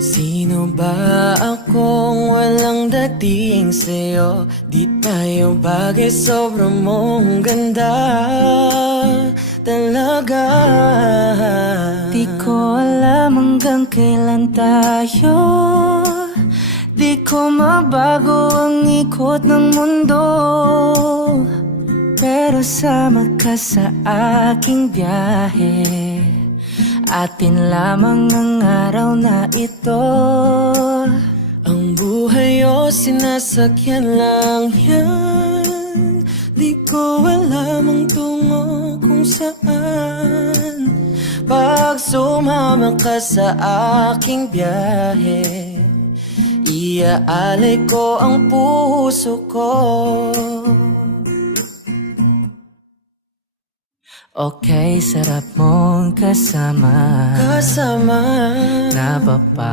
Sino ba akong walang dating sa'yo? Di tayo bagay, sobrang mong ganda talaga. Di ko alam hanggang kailan tayo, di ko mabago ang ikot ng mundo, pero sama ka sa aking biyahe. Atin lamang ang araw na ito. Ang buhay o sinasakyan lang yan, di ko alam ang tungo kung saan. Pag sumama ka sa aking biyahe, iaalay ko ang puso ko. Okay, sarap mong kasama. Kasama Napapa